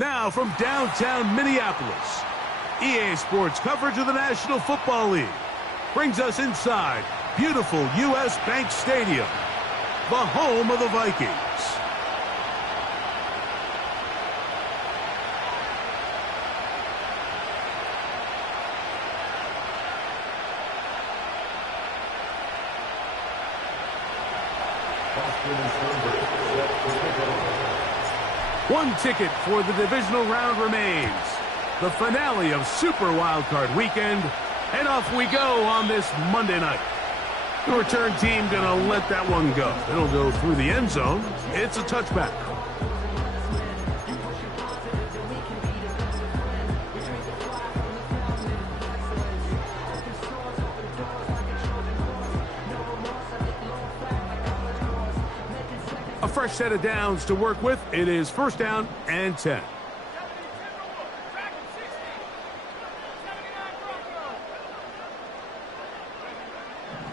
Now from downtown Minneapolis, EA Sports coverage of the National Football League brings us inside beautiful U.S. Bank Stadium, the home of the Vikings. One ticket for the divisional round remains. The finale of Super Wildcard Weekend. And off we go on this Monday night. The return team gonna let that one go. It'll go through the end zone. It's a touchback. A fresh set of downs to work with. It is first down and 10.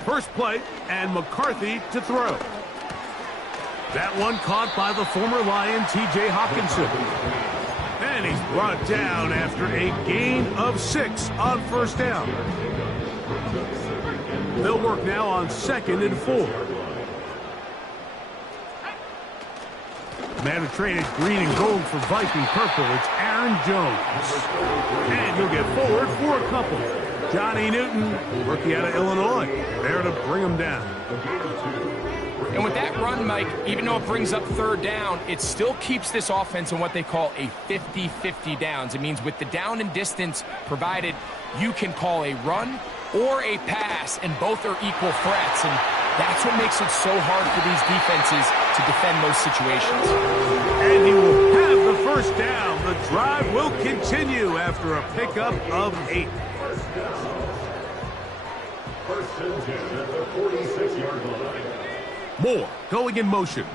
First play, and McCarthy to throw. That one caught by the former Lion, T.J. Hawkinson. And he's brought down after a gain of 6 on first down. They'll work now on 2nd and 4. Man who traded green and gold for Viking purple. It's Aaron Jones. And he'll get forward for a couple. Johnny Newton, rookie out of Illinois, there to bring him down. And with that run, Mike, even though it brings up third down, it still keeps this offense in what they call a 50-50 downs. It means with the down and distance provided, you can call a run or a pass, and both are equal threats. And that's what makes it so hard for these defenses to defend those situations. And he will have the first down. The drive will continue after a pickup of 8. First and 10 at the 46-yard line. Moore going in motion.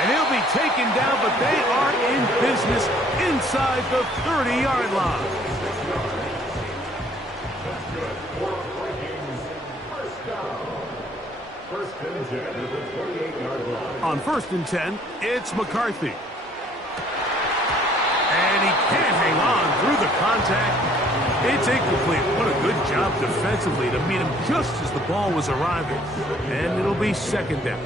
And he'll be taken down, but they are in business inside the 30-yard line. That's good for Vikings. First down. First and 10 at the 28-yard line. On 1st and 10, it's McCarthy. And he can't hang on through the contact. It's incomplete. What a good job defensively to meet him just as the ball was arriving. And it'll be 2nd down.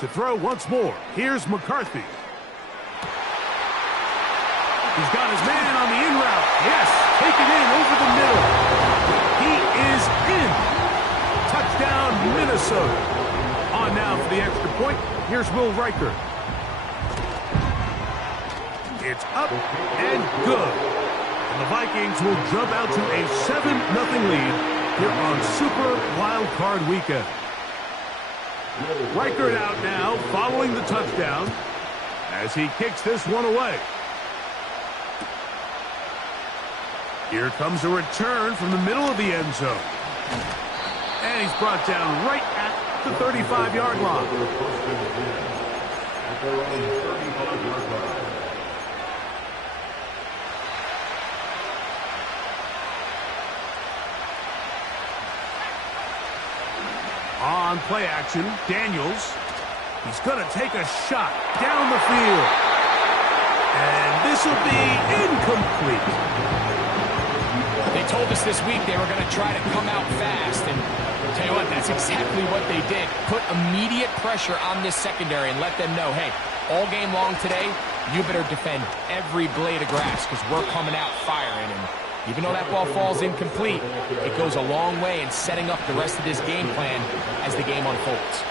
To throw once more, here's McCarthy. He's got his man on the in route. Yes, take it in over the middle. He is in. Touchdown, Minnesota. On now for the extra point. Here's Will Riker. It's up and good. And the Vikings will jump out to a 7-0 lead here on Super Wild Card Weekend. Riker out now following the touchdown as he kicks this one away. Here comes a return from the middle of the end zone. And he's brought down right at the 35-yard line. On play action, Daniels. He's going to take a shot down the field. And this will be incomplete. They told us this week they were going to try to come out fast, and I'll tell you what, that's exactly what they did. Put immediate pressure on this secondary and let them know, hey, all game long today, you better defend every blade of grass because we're coming out firing. And even though that ball falls incomplete, it goes a long way in setting up the rest of this game plan as the game unfolds.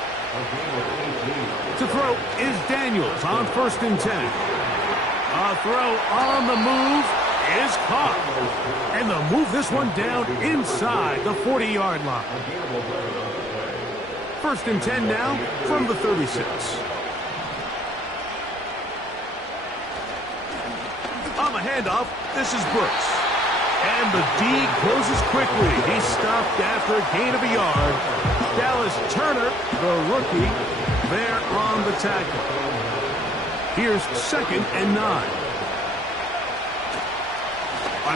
To throw is Daniels on 1st and 10. A throw on the move is caught. And they'll move this one down inside the 40-yard line. 1st and 10 now from the 36. handoff. This is Brooks. And the D closes quickly. He's stopped after a gain of a yard. Dallas Turner, the rookie, there on the tackle. Here's 2nd and 9.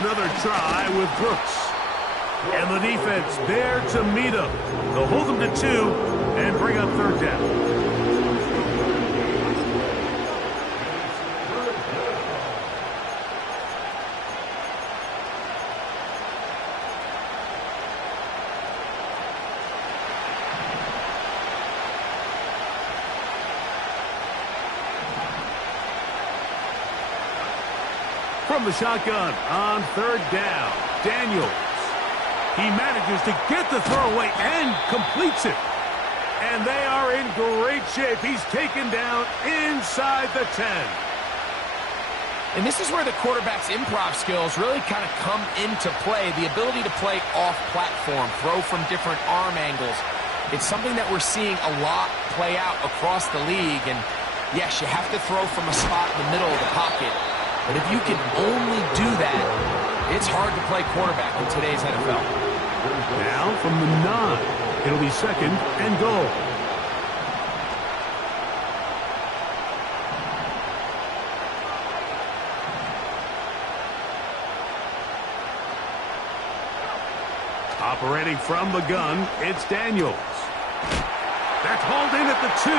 Another try with Brooks. And the defense there to meet him. They'll hold them to 2 and bring up 3rd down. From the shotgun on 3rd down, Daniels. He manages to get the throw away and completes it. And they are in great shape. He's taken down inside the 10. And this is where the quarterback's improv skills really kind of come into play. The ability to play off-platform, throw from different arm angles. It's something that we're seeing a lot play out across the league. And yes, you have to throw from a spot in the middle of the pocket. But if you can only do that, it's hard to play quarterback in today's NFL. Now from the 9, it'll be 2nd and goal. Operating from the gun, it's Daniels. That's hauled in at the 2.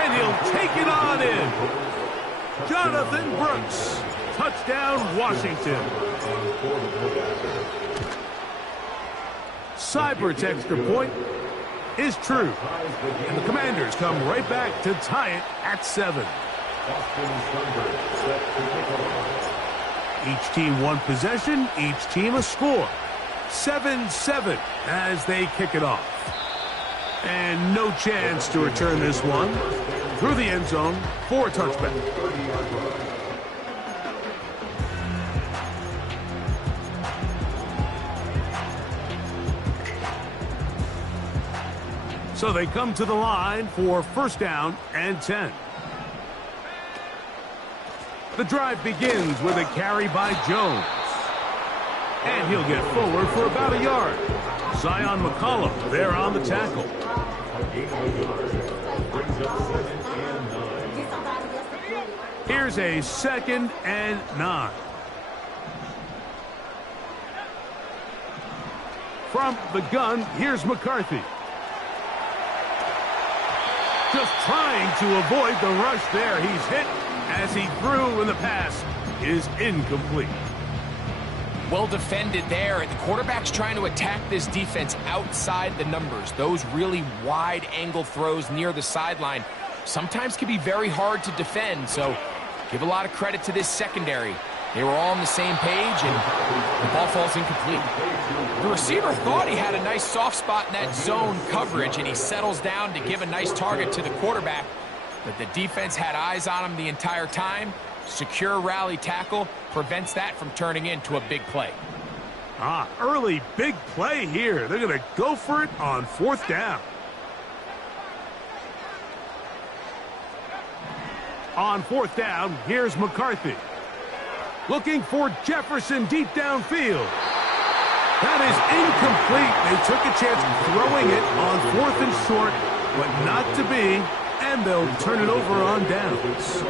And he'll take it on in. Jonathan Brooks. Touchdown, Washington. Cyber's extra point is true. And the Commanders come right back to tie it at 7. Each team one possession, each team a score. 7-7 as they kick it off. And no chance to return this one. Through the end zone for a touchback. So they come to the line for 1st down and 10. The drive begins with a carry by Jones. And he'll get forward for about a yard. Zion McCollum there on the tackle. Here's a 2nd and 9. From the gun, here's McCarthy. Just trying to avoid the rush there. He's hit as he threw, and the pass is incomplete. Well defended there. The quarterback's trying to attack this defense outside the numbers. Those really wide angle throws near the sideline sometimes can be very hard to defend. So give a lot of credit to this secondary. They were all on the same page, and the ball falls incomplete. The receiver thought he had a nice soft spot in that zone coverage, and he settles down to give a nice target to the quarterback. But the defense had eyes on him the entire time. Secure rally tackle prevents that from turning into a big play. Early big play here. They're going to go for it on 4th down. On 4th down, here's McCarthy. Looking for Jefferson deep downfield. That is incomplete. They took a chance throwing it on 4th and short, but not to be, and they'll turn it over on downs.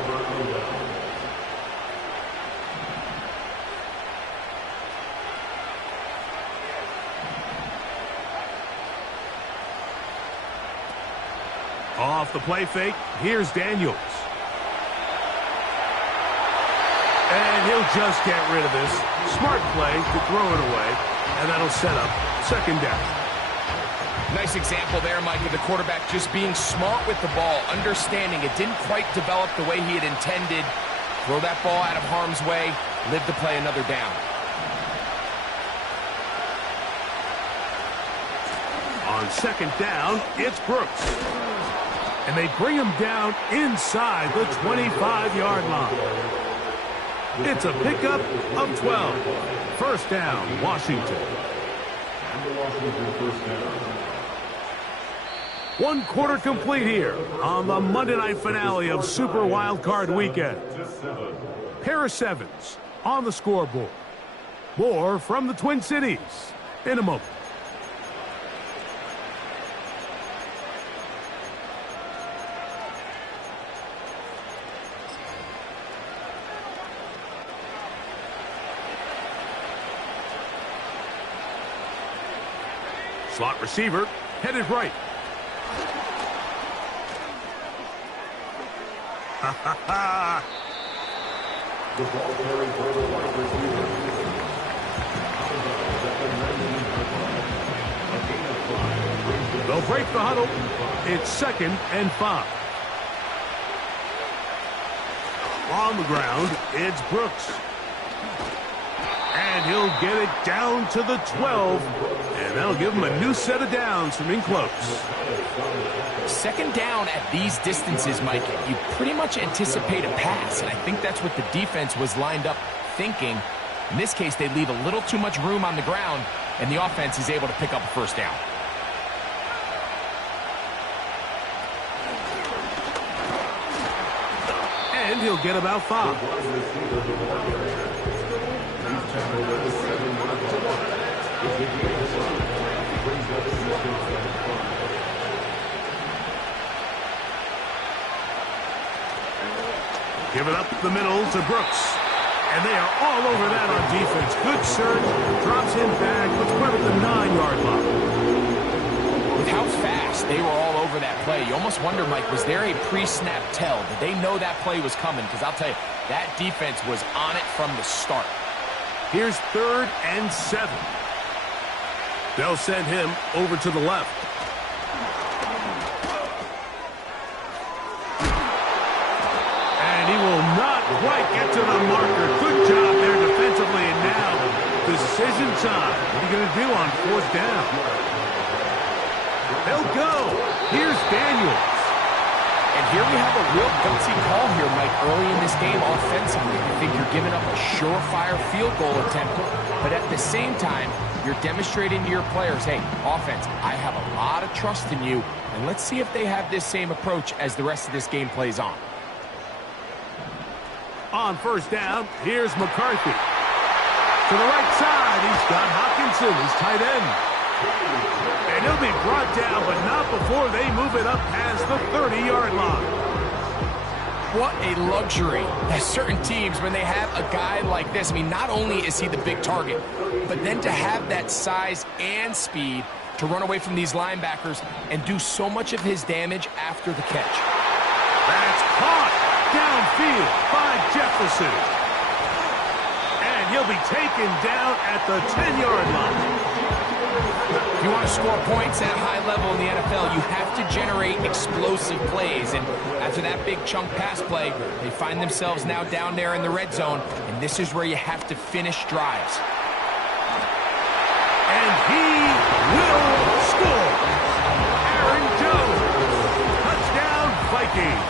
Off the play fake, here's Daniels. And he'll just get rid of this. Smart play to throw it away, and that'll set up 2nd down. Nice example there, Mike, of the quarterback just being smart with the ball, understanding it didn't quite develop the way he had intended. Throw that ball out of harm's way, live to play another down. On 2nd down, it's Brooks. And they bring him down inside the 25-yard line. It's a pickup of 12. 1st down, Washington. One quarter complete here on the Monday night finale of Super Wildcard Weekend. Pair of sevens on the scoreboard. More from the Twin Cities in a moment. Slot receiver headed right. Ha ha ha! The ball carried for the wide receiver. They'll break the huddle. It's 2nd and 5. On the ground, it's Brooks. And he'll get it down to the 12. And that'll give him a new set of downs from in close. 2nd down at these distances, Mike, you pretty much anticipate a pass. And I think that's what the defense was lined up thinking. In this case, they leave a little too much room on the ground, and the offense is able to pick up a 1st down. And he'll get about 5. Give it up the middle to Brooks. And they are all over that on defense. Good search. Drops him back. Let's put it at the 9-yard line. With how fast they were all over that play, you almost wonder, Mike, was there a pre-snap tell? Did they know that play was coming? Because I'll tell you, that defense was on it from the start. Here's 3rd and 7. They'll send him over to the left. And he will not quite get to the marker. Good job there defensively. And now, decision time. What are you going to do on 4th down? They'll go. Here's Daniels. And here we have a real gutsy call here, Mike, early in this game offensively. I think you're giving up a surefire field goal attempt, but at the same time, you're demonstrating to your players, hey, offense, I have a lot of trust in you, and let's see if they have this same approach as the rest of this game plays on. On 1st down, here's McCarthy. To the right side, he's got Hockenson, his tight end. And he'll be brought down, but not before they move it up past the 30-yard line. What a luxury. There's certain teams, when they have a guy like this, I mean, not only is he the big target, but then to have that size and speed to run away from these linebackers and do so much of his damage after the catch. That's caught downfield by Jefferson. And he'll be taken down at the 10-yard line. If you want to score points at a high level in the NFL, you have to generate explosive plays. And after that big chunk pass play, they find themselves now down there in the red zone. And this is where you have to finish drives. And he will score. Aaron Jones. Touchdown, Vikings.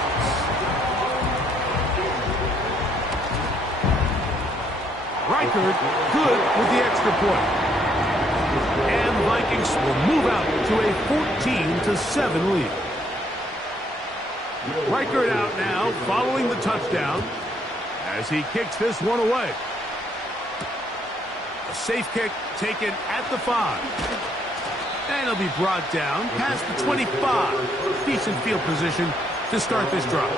Reichard good with the extra point. And the Vikings will move out to a 14-7 lead. Reichard out now following the touchdown as he kicks this one away. A safe kick taken at the 5. And he'll be brought down past the 25. Decent field position to start this drive.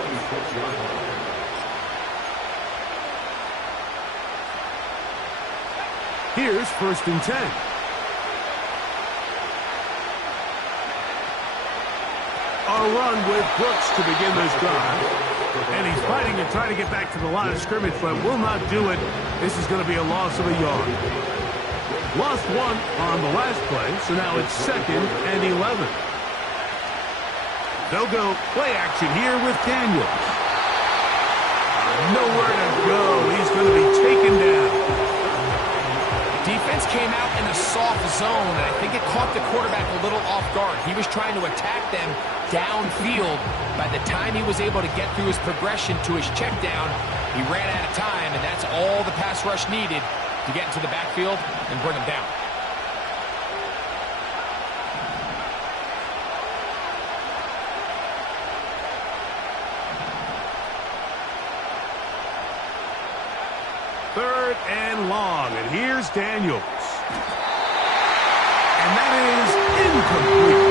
Here's 1st and 10. A run with Brooks to begin this drive. And he's fighting and trying to get back to the line of scrimmage, but will not do it. This is going to be a loss of a yard. Lost 1 on the last play, so now it's 2nd and 11. They'll go play action here with Daniels. Nowhere to go. He's going to be taken down. Defense came out in a soft zone, and I think it caught the quarterback a little off guard. He was trying to attack them downfield. By the time he was able to get through his progression to his check down, he ran out of time, and that's all the pass rush needed to get into the backfield and bring him down. 3rd and long, and here's Daniels. And that is incomplete.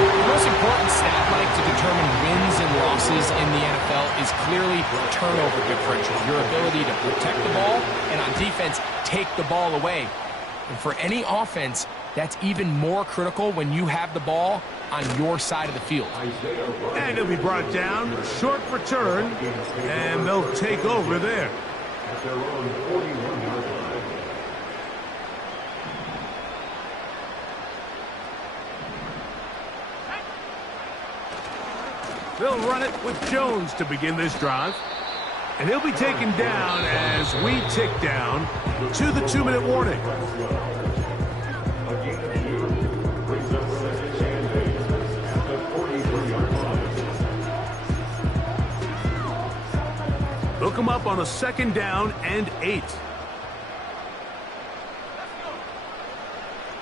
The most important stat, Mike, to determine wins and losses in the NFL is clearly turnover differential, your ability to protect the ball, and on defense, take the ball away. And for any offense, that's even more critical when you have the ball on your side of the field. And he'll be brought down, short return, and they'll take over there. They'll run it with Jones to begin this drive. And he'll be taken down as we tick down to the 2-minute warning. They'll come up on a 2nd down and 8.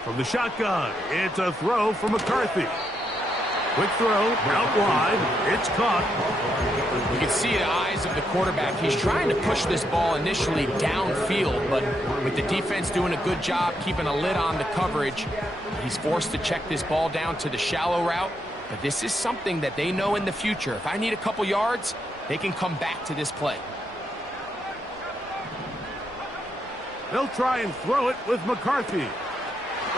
From the shotgun, it's a throw for McCarthy. Quick throw, out wide, it's caught. You can see the eyes of the quarterback. He's trying to push this ball initially downfield, but with the defense doing a good job keeping a lid on the coverage, he's forced to check this ball down to the shallow route. But this is something that they know in the future. If I need a couple yards, they can come back to this play. They'll try and throw it with McCarthy.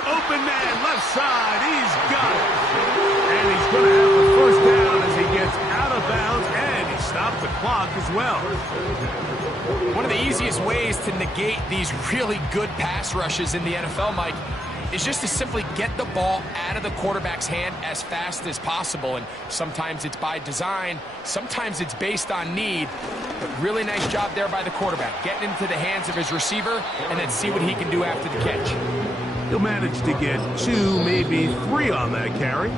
Open man, left side, he's got it. And he's going to have the 1st down as he gets out of bounds, and he stopped the clock as well. One of the easiest ways to negate these really good pass rushes in the NFL, Mike, is just to simply get the ball out of the quarterback's hand as fast as possible. And sometimes it's by design, sometimes it's based on need. But really nice job there by the quarterback, getting into the hands of his receiver and then see what he can do after the catch. He'll manage to get 2, maybe 3 on that carry.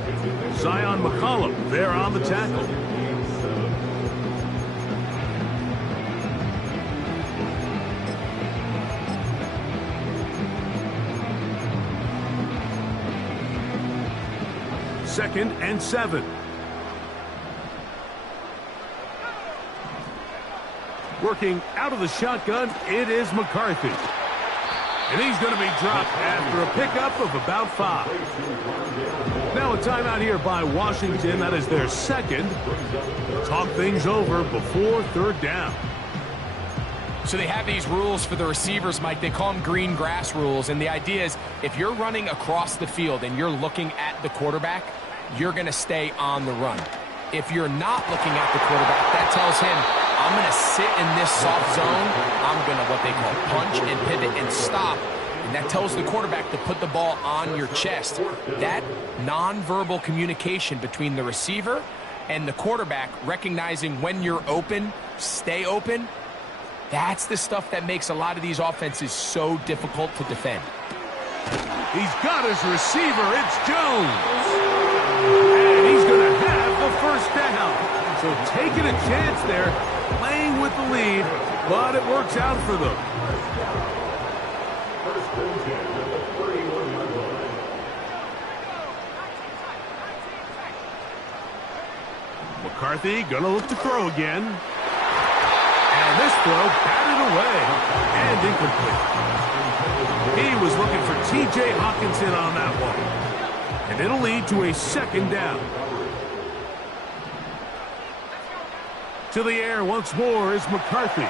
Zion McCollum there on the tackle. Second and 7. Working out of the shotgun, it is McCarthy. And he's going to be dropped after a pickup of about 5. Now a timeout here by Washington. That is their 2nd. Talk things over before 3rd down. So they have these rules for the receivers, Mike. They call them green grass rules. And the idea is if you're running across the field and you're looking at the quarterback, you're going to stay on the run. If you're not looking at the quarterback, that tells him, I'm going to sit in this soft zone. I'm going to what they call punch and pivot and stop. And that tells the quarterback to put the ball on your chest. That nonverbal communication between the receiver and the quarterback, recognizing when you're open, stay open, that's the stuff that makes a lot of these offenses so difficult to defend. He's got his receiver. It's Jones. And he's going to have the 1st down. So taking a chance there, playing with the lead, but it works out for them. McCarthy going to look to throw again. And this throw batted away and incomplete. He was looking for T.J. Hawkinson on that one. And it'll lead to a 2nd down. To the air once more is McCarthy.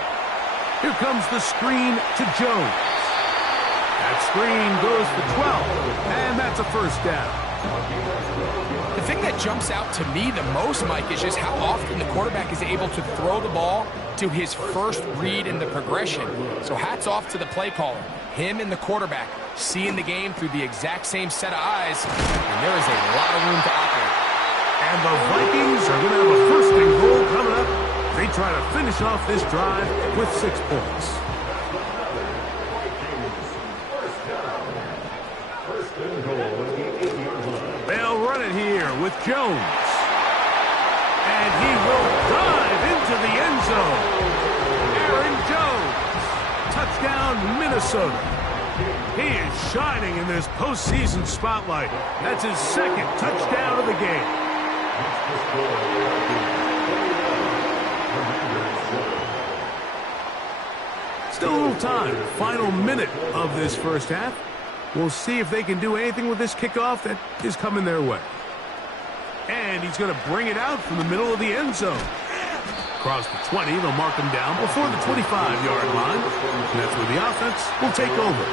Here comes the screen to Jones. That screen goes for 12, and that's a 1st down. The thing that jumps out to me the most, Mike, is just how often the quarterback is able to throw the ball to his first read in the progression. So hats off to the play caller. Him and the quarterback seeing the game through the exact same set of eyes, and there is a lot of room to operate. And the Vikings are going to have a 1st and goal coming up. They try to finish off this drive with 6 points. They'll run it here with Jones. And he will dive into the end zone. Aaron Jones. Touchdown, Minnesota. He is shining in this postseason spotlight. That's his 2nd touchdown of the game. Still a little time. Final minute of this first half. We'll see if they can do anything with this kickoff that is coming their way. And he's going to bring it out from the middle of the end zone. Across the 20, they'll mark him down before the 25-yard line. And that's where the offense will take over.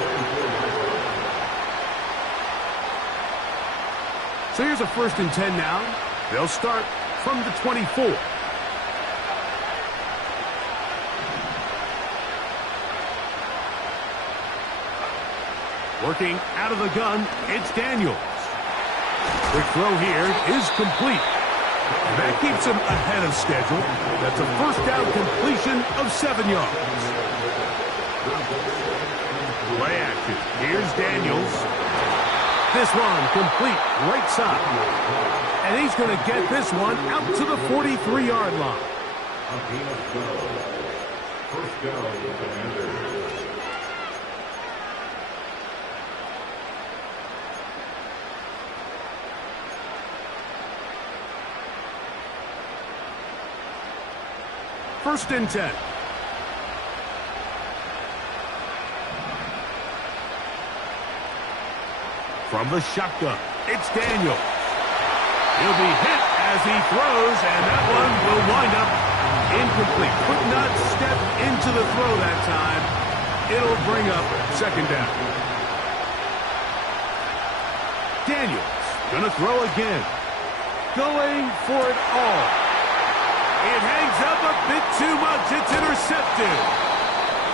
So here's a 1st and 10 now. They'll start from the 24. Working out of the gun, it's Daniels. The throw here is complete. And that keeps him ahead of schedule. That's a 1st down completion of 7 yards. Play action. Here's Daniels. This one complete right side. And he's going to get this one out to the 43-yard line. First down, Commanders. First and 10. From the shotgun, it's Daniels. He'll be hit as he throws, and that one will wind up incomplete. Could not step into the throw that time. It'll bring up 2nd down. Daniels gonna throw again. Going for it all. It hangs up a bit too much. It's intercepted.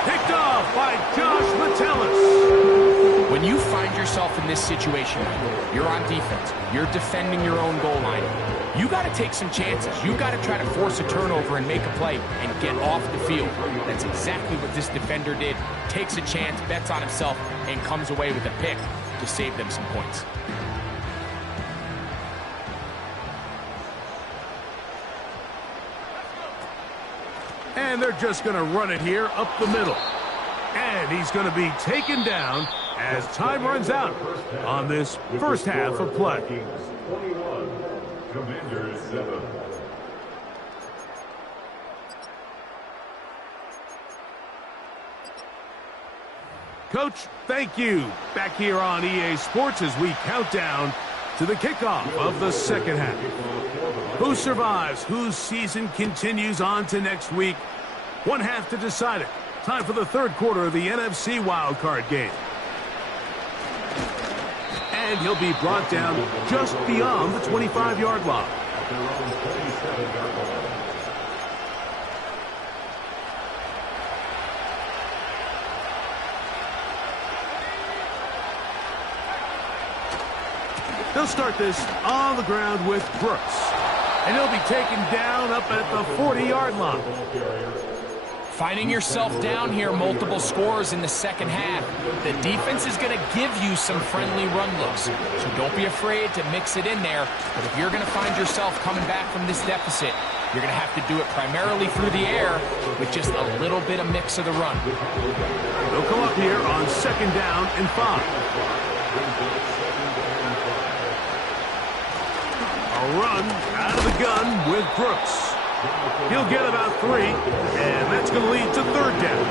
Picked off by Josh Metellus. When you find yourself in this situation, you're on defense, you're defending your own goal line, you got to take some chances. You got to try to force a turnover and make a play and get off the field. That's exactly what this defender did. Takes a chance, bets on himself, and comes away with a pick to save them some points. And they're just going to run it here up the middle. And he's going to be taken down as time runs out on this first half of play. Vikings 21, Commanders 7. Coach, thank you. Back here on EA Sports as we count down to the kickoff of the second half. Who survives? Whose season continues on to next week? One half to decide it. Time for the 3rd quarter of the NFC wildcard game. And he'll be brought down just beyond the 25-yard line. They'll start this on the ground with Brooks. And he'll be taken down up at the 40-yard line. Finding yourself down here, multiple scores in the second half. The defense is going to give you some friendly run looks. So don't be afraid to mix it in there. But if you're going to find yourself coming back from this deficit, you're going to have to do it primarily through the air with just a little bit of mix of the run. They'll come up here on 2nd down and 5. A run out of the gun with Brooks. He'll get about 3, and that's going to lead to 3rd down.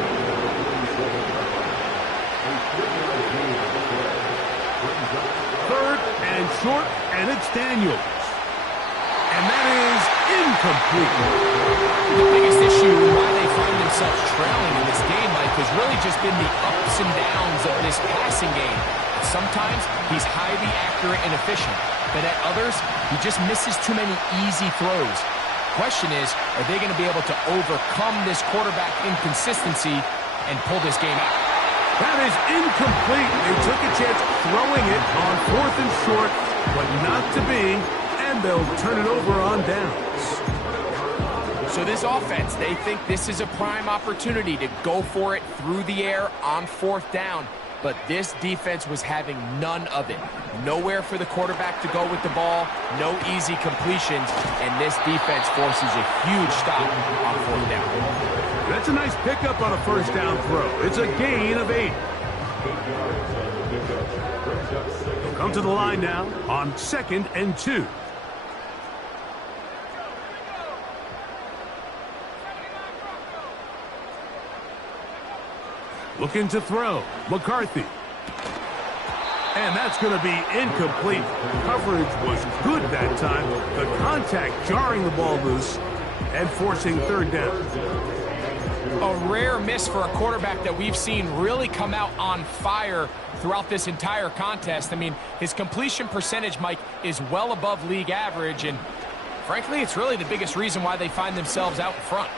3rd and short, and it's Daniels. And that is incomplete. The biggest issue and why they find themselves trailing in this game, Mike, has really just been the ups and downs of this passing game. Sometimes he's highly accurate and efficient, but at others, he just misses too many easy throws. Question is, are they going to be able to overcome this quarterback inconsistency and pull this game out? That is incomplete. They took a chance throwing it on 4th and short, but not to be, and they'll turn it over on downs. So this offense, they think this is a prime opportunity to go for it through the air on 4th down. But this defense was having none of it. Nowhere for the quarterback to go with the ball, no easy completions, and this defense forces a huge stop on 4th down. That's a nice pickup on a 1st down throw. It's a gain of 8. They'll come to the line now on 2nd and 2. Looking to throw. McCarthy. And that's going to be incomplete. Coverage was good that time. The contact jarring the ball loose and forcing third down. A rare miss for a quarterback that we've seen really come out on fire throughout this entire contest. I mean, his completion percentage, Mike, is well above league average, and frankly, it's really the biggest reason why they find themselves out in front.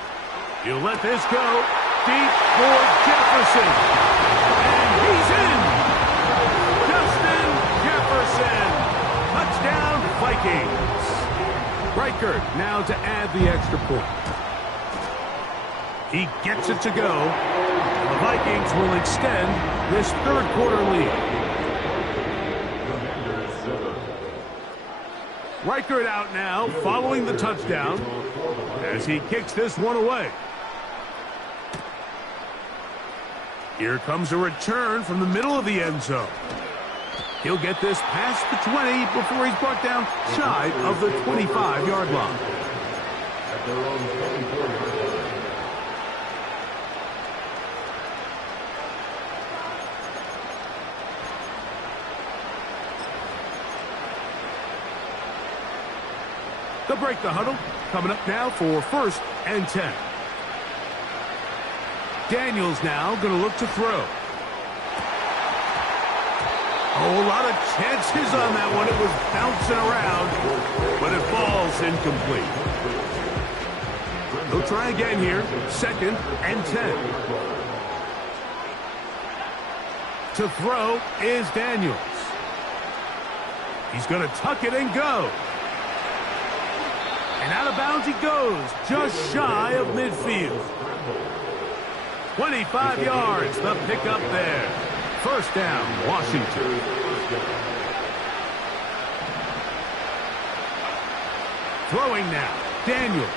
You let this go deep for Jefferson. And he's in. Justin Jefferson. Touchdown, Vikings. Reichert now to add the extra point. He gets it to go. The Vikings will extend this third quarter lead. Reichert out now, following the touchdown, as he kicks this one away. Here comes a return from the middle of the end zone. He'll get this past the 20 before he's brought down shy of the 25-yard line. They'll break the huddle. Coming up now for 1st and 10. Daniels now going to look to throw. Oh, a lot of chances on that one. It was bouncing around, but it falls incomplete. They'll try again here. 2nd and 10. To throw is Daniels. He's going to tuck it and go. And out of bounds he goes, just shy of midfield. 25 yards, the pickup there. 1st down, Washington. Throwing now, Daniels.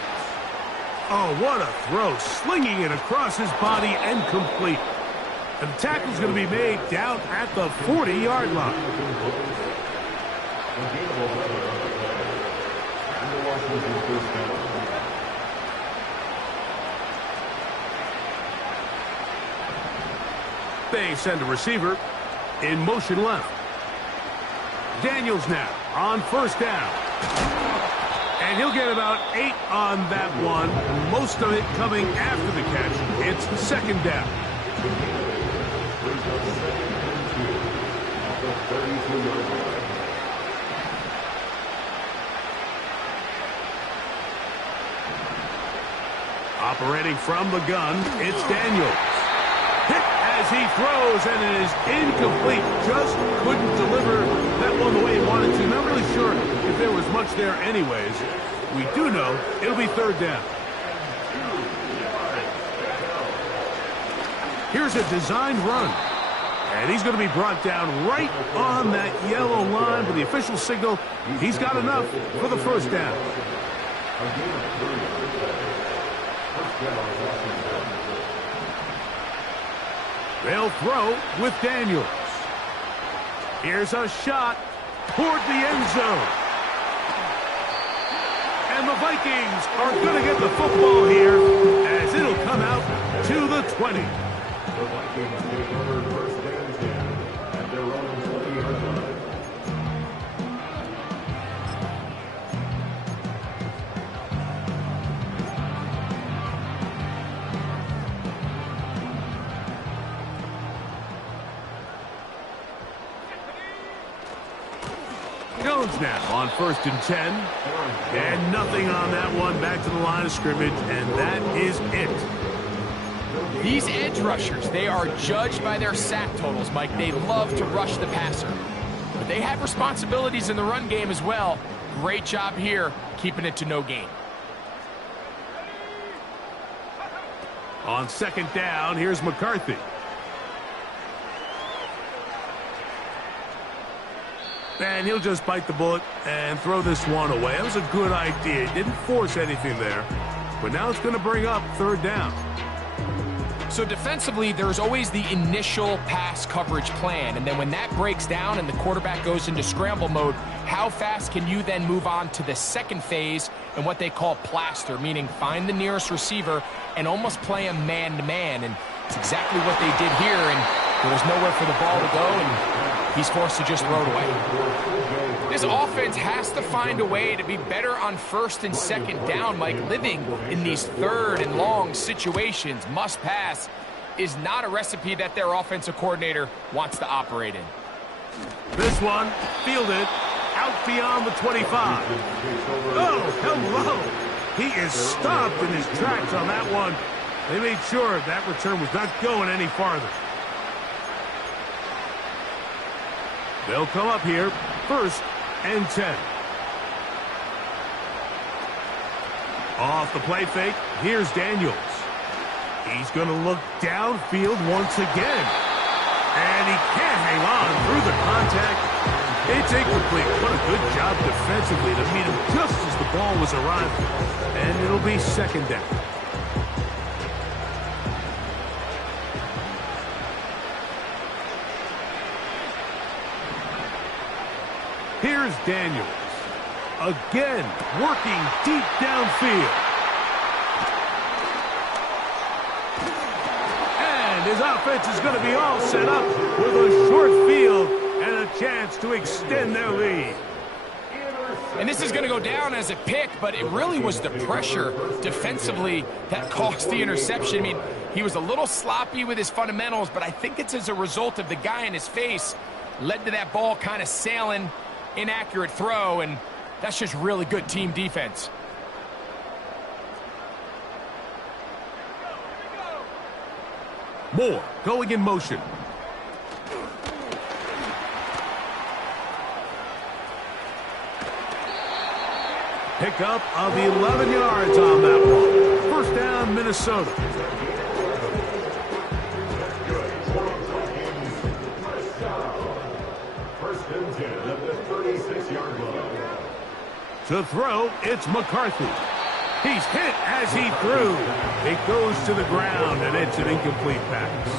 Oh, what a throw, slinging it across his body and complete. And the tackle's going to be made down at the 40-yard line. They send a receiver in motion left. Daniels now on 1st down. And he'll get about 8 on that one, most of it coming after the catch. It's 2nd down. Operating from the gun, it's Daniels. Hit as he throws, and it is incomplete. Just couldn't deliver that one the way he wanted to. Not really sure if there was much there anyways. We do know it'll be 3rd down. Here's a designed run. And he's going to be brought down right on that yellow line with the official signal. He's got enough for the 1st down. They'll throw with Daniels. Here's a shot toward the end zone. And the Vikings are going to get the football here as it'll come out to the 20. The Vikings take over 1st and 10 at their own 20-yard line. Jones now on 1st and 10. And nothing on that one. Back to the line of scrimmage, and that is it. These edge rushers, they are judged by their sack totals, Mike. They love to rush the passer. But they have responsibilities in the run game as well. Great job here, keeping it to no gain. On 2nd down, here's McCarthy. And he'll just bite the bullet and throw this one away. That was a good idea. He didn't force anything there. But now it's going to bring up 3rd down. So defensively, there's always the initial pass coverage plan. And then when that breaks down and the quarterback goes into scramble mode, how fast can you then move on to the 2nd phase and what they call plaster, meaning find the nearest receiver and almost play a man-to-man. And It's exactly what they did here, and there was nowhere for the ball to go, and he's forced to just throw it away. This offense has to find a way to be better on first and second down, Mike. Living in these third and long situations, must pass, is not a recipe that their offensive coordinator wants to operate in. This one, fielded, out beyond the 25. Oh, hello. He is stopped in his tracks on that one. They made sure that return was not going any farther. They'll come up here, 1st and 10. Off the play fake, here's Daniels. He's going to look downfield once again. And he can't hang on through the contact. It's incomplete. What a good job defensively to meet him just as the ball was arriving. And it'll be 2nd down. Here's Daniels. Again, working deep downfield. And his offense is going to be all set up with a short field and a chance to extend their lead. And this is going to go down as a pick, but it really was the pressure defensively that caused the interception. I mean, he was a little sloppy with his fundamentals, but I think it's as a result of the guy in his face led to that ball kind of sailing. Inaccurate throw, and that's just really good team defense. Moore going in motion. Pickup of 11 yards on that one. 1st down, Minnesota. To throw, it's McCarthy. He's hit as he threw. It goes to the ground, and it's an incomplete pass.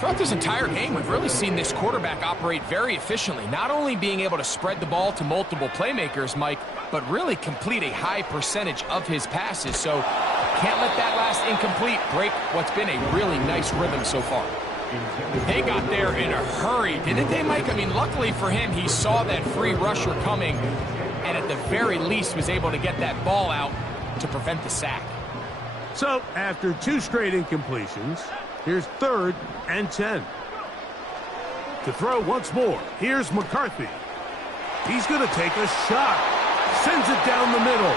Throughout this entire game, we've really seen this quarterback operate very efficiently, not only being able to spread the ball to multiple playmakers, Mike, but really complete a high percentage of his passes. So can't let that last incomplete break what's been a really nice rhythm so far. They got there in a hurry, didn't they, Mike? I mean, luckily for him, he saw that free rusher coming and at the very least was able to get that ball out to prevent the sack. So, after 2 straight incompletions, here's 3rd and 10. To throw once more, here's McCarthy. He's going to take a shot. Sends it down the middle.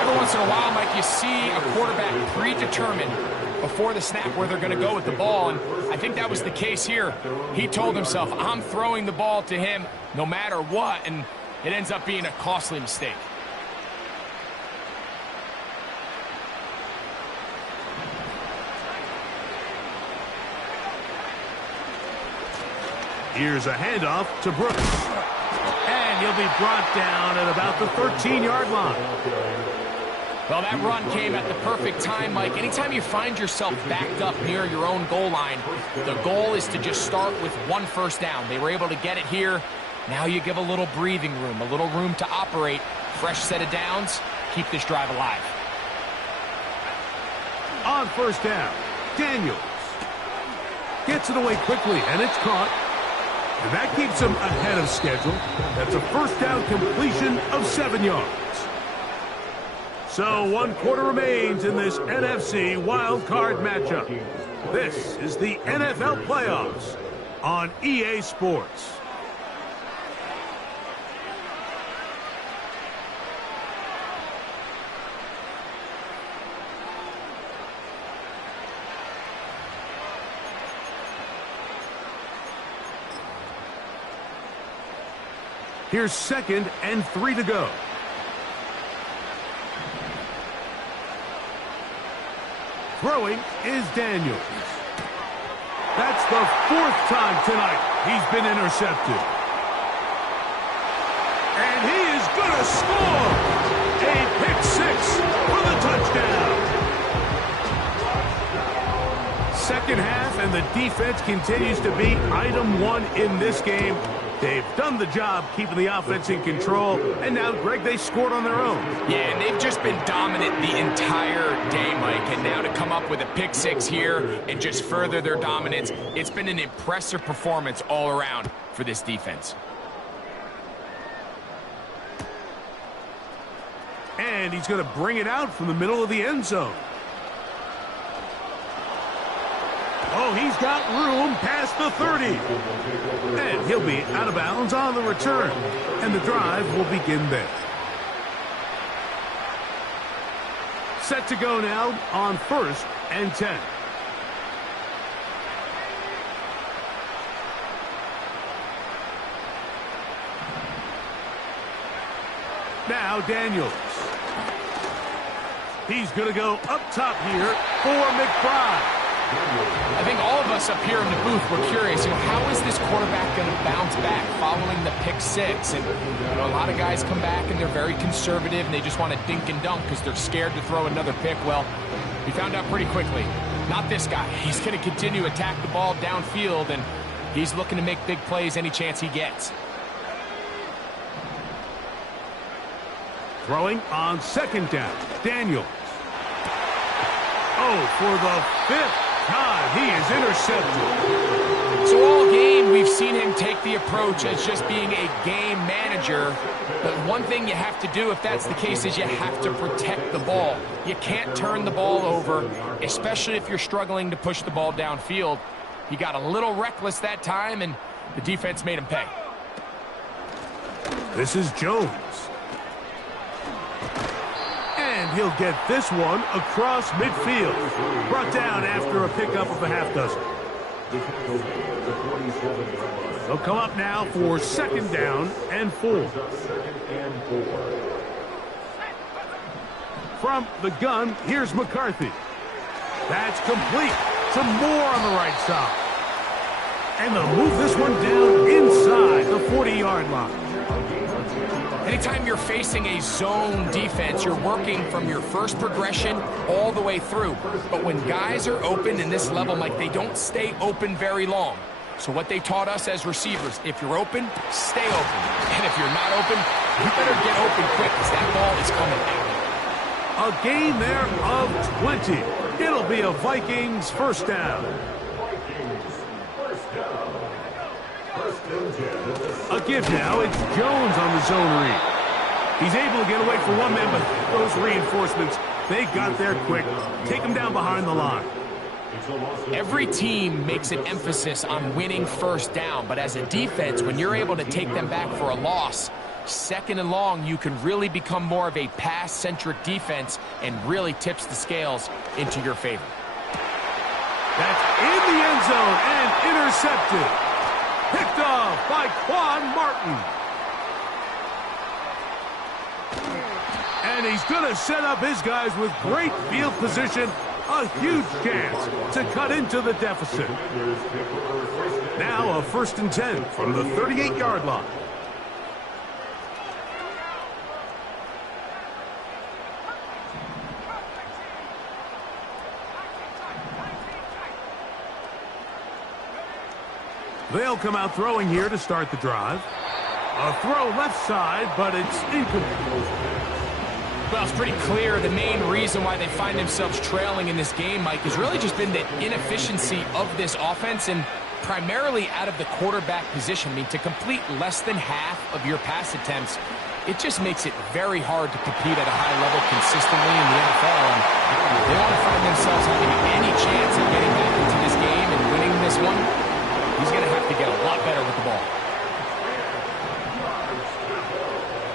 Every once in a while, Mike, you see a quarterback predetermined before the snap where they're going to go with the ball, and I think that was the case here. He told himself, I'm throwing the ball to him no matter what, and it ends up being a costly mistake. Here's a handoff to Brooks. And he'll be brought down at about the 13-yard line. Well, that run came at the perfect time, Mike. Anytime you find yourself backed up near your own goal line, the goal is to just start with 1 first down. They were able to get it here. Now you give a little breathing room, a little room to operate. Fresh set of downs. Keep this drive alive. On 1st down, Daniels gets it away quickly, and it's caught. And that keeps him ahead of schedule. That's a 1st down completion of 7 yards. So 1 quarter remains in this NFC wildcard matchup. This is the NFL playoffs on EA Sports. Here's 2nd and 3 to go. Throwing is Daniels. That's the 4th time tonight he's been intercepted. And he is going to score! A pick 6 for the touchdown. 2nd half, and the defense continues to be item 1 in this game. They've done the job keeping the offense in control, and now, Greg, they scored on their own. Yeah, and they've just been dominant the entire day, Mike, and now to come up with a pick six here and just further their dominance, it's been an impressive performance all around for this defense. And he's going to bring it out from the middle of the end zone. Oh, he's got room past the 30. And he'll be out of bounds on the return. And the drive will begin there. Set to go now on 1st and 10. Now Daniels. He's going to go up top here for McBride. I think all of us up here in the booth were curious, how is this quarterback going to bounce back following the pick six? And a lot of guys come back and they're very conservative and they just want to dink and dunk because they're scared to throw another pick. Well, we found out pretty quickly. Not this guy. He's going to continue to attack the ball downfield, and he's looking to make big plays any chance he gets. Throwing on 2nd down, Daniels. Oh, for the 5th time, he is intercepted. So all game, we've seen him take the approach as just being a game manager. But one thing you have to do if that's the case is you have to protect the ball. You can't turn the ball over, especially if you're struggling to push the ball downfield. He got a little reckless that time, and the defense made him pay. This is Jones. And he'll get this one across midfield. Brought down after a pickup of a half dozen. They'll come up now for 2nd down and 4. From the gun, here's McCarthy. That's complete. Some more on the right side. And they'll move this one down inside the 40-yard line. Anytime you're facing a zone defense, you're working from your first progression all the way through. But when guys are open in this level, Mike, they don't stay open very long. So what they taught us as receivers, if you're open, stay open. And if you're not open, you better get open quick because that ball is coming out. A gain there of 20. It'll be a Vikings 1st down. A give now. It's Jones on the zone read. He's able to get away for one man, but those reinforcements, they got there quick. Take him down behind the line. Every team makes an emphasis on winning 1st down, but as a defense, when you're able to take them back for a loss, 2nd and long, you can really become more of a pass-centric defense and really tips the scales into your favor. That's in the end zone and intercepted. Picked off by Quan Martin. And he's going to set up his guys with great field position. A huge chance to cut into the deficit. Now a 1st and 10 from the 38-yard line. They'll come out throwing here to start the drive. A throw left side, but it's incomplete. Well, it's pretty clear the main reason why they find themselves trailing in this game, Mike, has really just been the inefficiency of this offense and primarily out of the quarterback position. I mean, to complete less than half of your pass attempts, it just makes it very hard to compete at a high level consistently in the NFL. And they want to find themselves having any chance of getting back into this game and winning this one. He's going to have to get a lot better with the ball.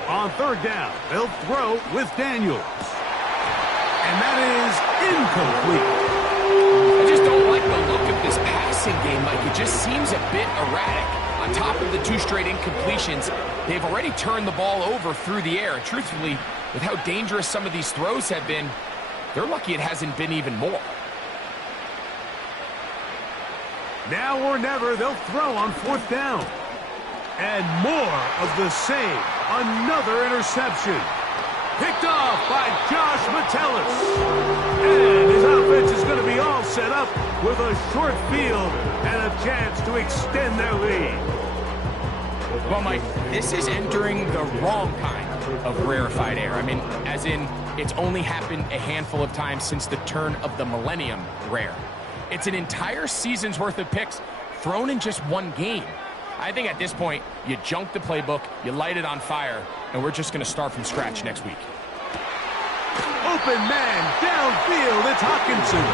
On 3rd down, they'll throw with Daniels. And that is incomplete. I just don't like the look of this passing game, Mike. It just seems a bit erratic. On top of the 2 straight incompletions, they've already turned the ball over through the air. And truthfully, with how dangerous some of these throws have been, they're lucky it hasn't been even more. Now or never, they'll throw on 4th down. And more of the same. Another interception. Picked off by Josh Metellus. And his offense is going to be all set up with a short field and a chance to extend their lead. Well, Mike, this is entering the wrong kind of rarefied air. I mean, as in, it's only happened a handful of times since the turn of the millennium rare. It's an entire season's worth of picks thrown in just one game. I think at this point, you junk the playbook, you light it on fire, and we're just going to start from scratch next week. Open man, downfield, it's Hawkinson.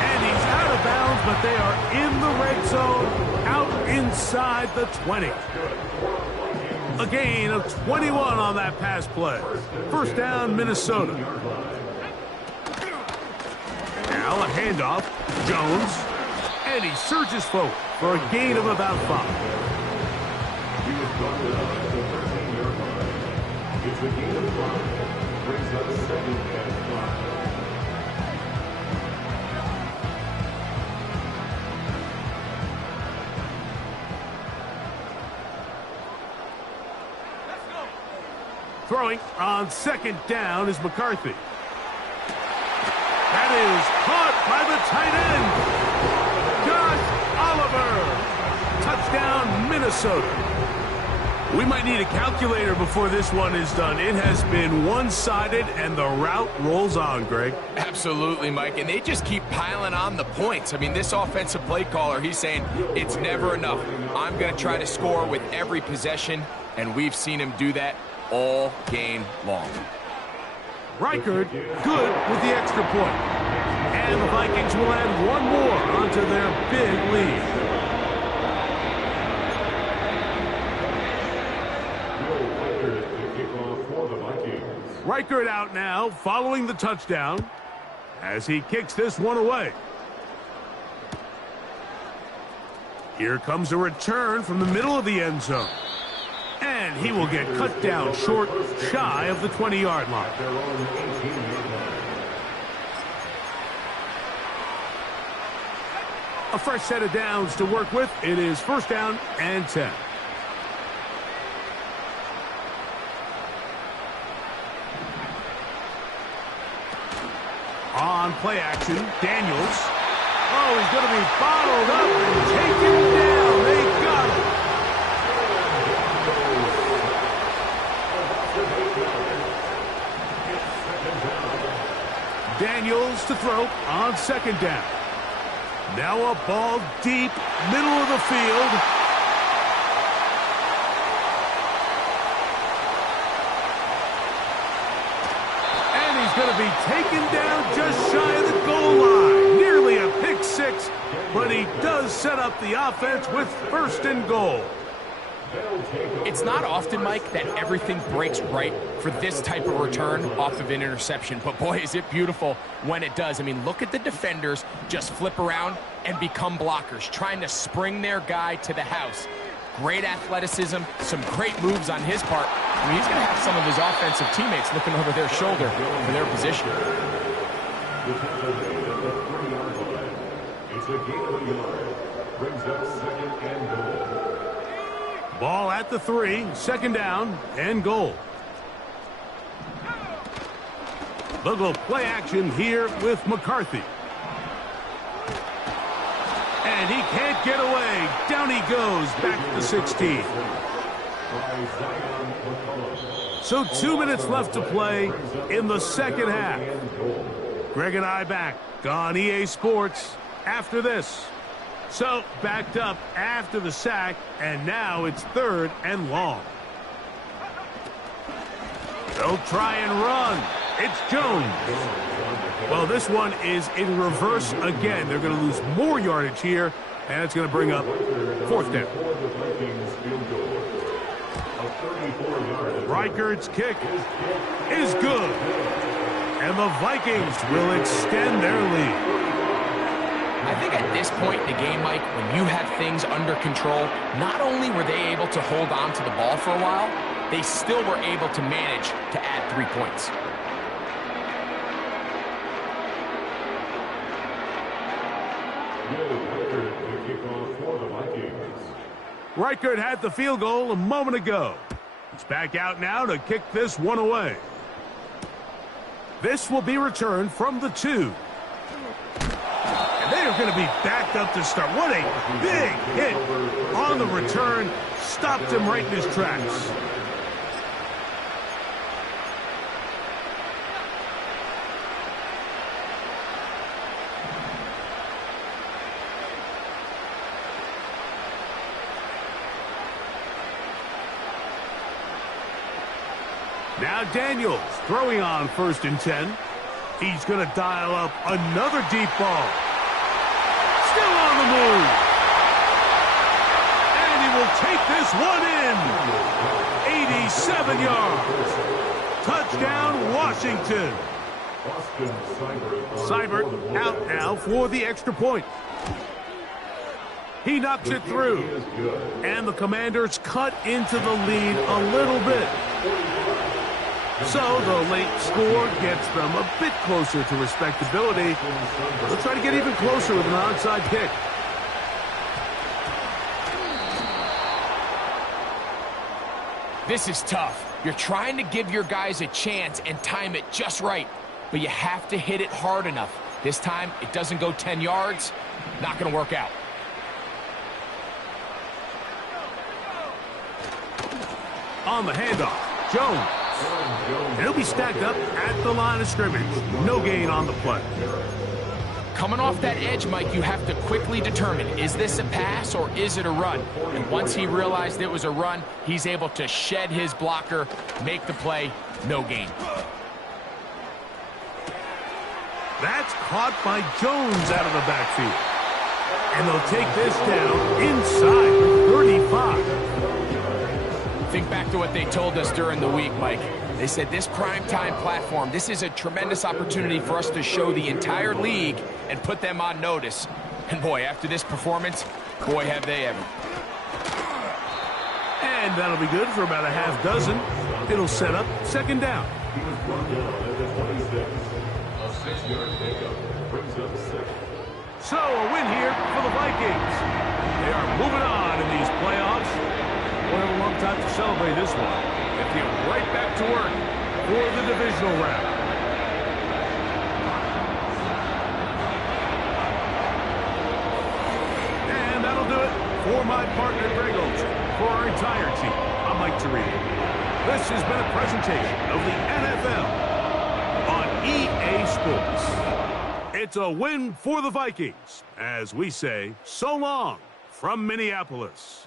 And he's out of bounds, but they are in the red zone, out inside the 20. A gain of 21 on that pass play. First down, Minnesota. Now a handoff, Jones, and he surges forward for a gain of about 5. He was brought down at the 13-yard line. It's a gain of 5. Brings up second and 5. Throwing on second down is McCarthy. That is caught by the tight end. Josh Oliver. Touchdown, Minnesota. We might need a calculator before this one is done. It has been one-sided, and the route rolls on, Greg. Absolutely, Mike, and they just keep piling on the points. I mean, this offensive play caller, he's saying it's never enough. I'm going to try to score with every possession, and we've seen him do that all game long. Reichard good with the extra point. And the Vikings will add one more onto their big lead. Reichard out now following the touchdown as he kicks this one away. Here comes a return from the middle of the end zone. And he will get cut down short, shy of the 20-yard line. A fresh set of downs to work with. It is first down and 10. On play action, Daniels. Oh, he's going to be bottled up and taken down. They got him. Daniels to throw on second down. Now a ball deep, middle of the field. And he's going to be taken down just shy of the goal line. Nearly a pick six, but he does set up the offense with first and goal. It's not often, Mike, that everything breaks right for this type of return off of an interception. But, boy, is it beautiful when it does. I mean, look at the defenders just flip around and become blockers, trying to spring their guy to the house. Great athleticism, some great moves on his part. I mean, he's going to have some of his offensive teammates looking over their shoulder for their position. It's a gain of a yard. Brings up second and goal. Ball at the 3, second down and goal. They'll go play action here with McCarthy. And he can't get away. Down he goes, back to the 16. So 2 minutes left to play in the second half. Greg and I back on EA Sports after this. So, backed up after the sack, and now it's third and long. They'll try and run. It's Jones. Well, this one is in reverse again. They're going to lose more yardage here, and it's going to bring up fourth down. Reichard's kick is good, and the Vikings will extend their lead. I think at this point in the game, Mike, when you have things under control, not only were they able to hold on to the ball for a while, they still were able to manage to add 3 points. Reichard had the field goal a moment ago. He's back out now to kick this one away. This will be returned from the 2. And they They're going to be backed up to start. What a big hit on the return. Stopped him right in his tracks. Now Daniels throwing on 1st and 10. He's going to dial up another deep ball. Still on the move. And he will take this one in. 87 yards. Touchdown, Washington. Seibert out now for the extra point. He knocks it through. And the Commanders cut into the lead a little bit. So the late score gets them a bit closer to respectability. They'll try to get even closer with an onside kick. This is tough. You're trying to give your guys a chance and time it just right, but you have to hit it hard enough. This time, it doesn't go 10 yards. Not going to work out. On the handoff, Jones. He'll be stacked up at the line of scrimmage. No gain on the play. Coming off that edge, Mike, you have to quickly determine, is this a pass or is it a run? And once he realized it was a run, he's able to shed his blocker, make the play, no gain. That's caught by Jones out of the backfield. And they'll take this down inside the 35. Think back to what they told us during the week, Mike. They said this primetime platform, this is a tremendous opportunity for us to show the entire league and put them on notice. And boy, after this performance, boy, have they ever. And that'll be good for about a half dozen. It'll set up 2nd down. So a win here for the Vikings. They are moving on in these playoffs. What a long time to celebrate this one. They get right back to work for the divisional round. And that'll do it for my partner, Greg Olson. For our entire team, I'm Mike Torino. This has been a presentation of the NFL on EA Sports. It's a win for the Vikings, as we say so long from Minneapolis.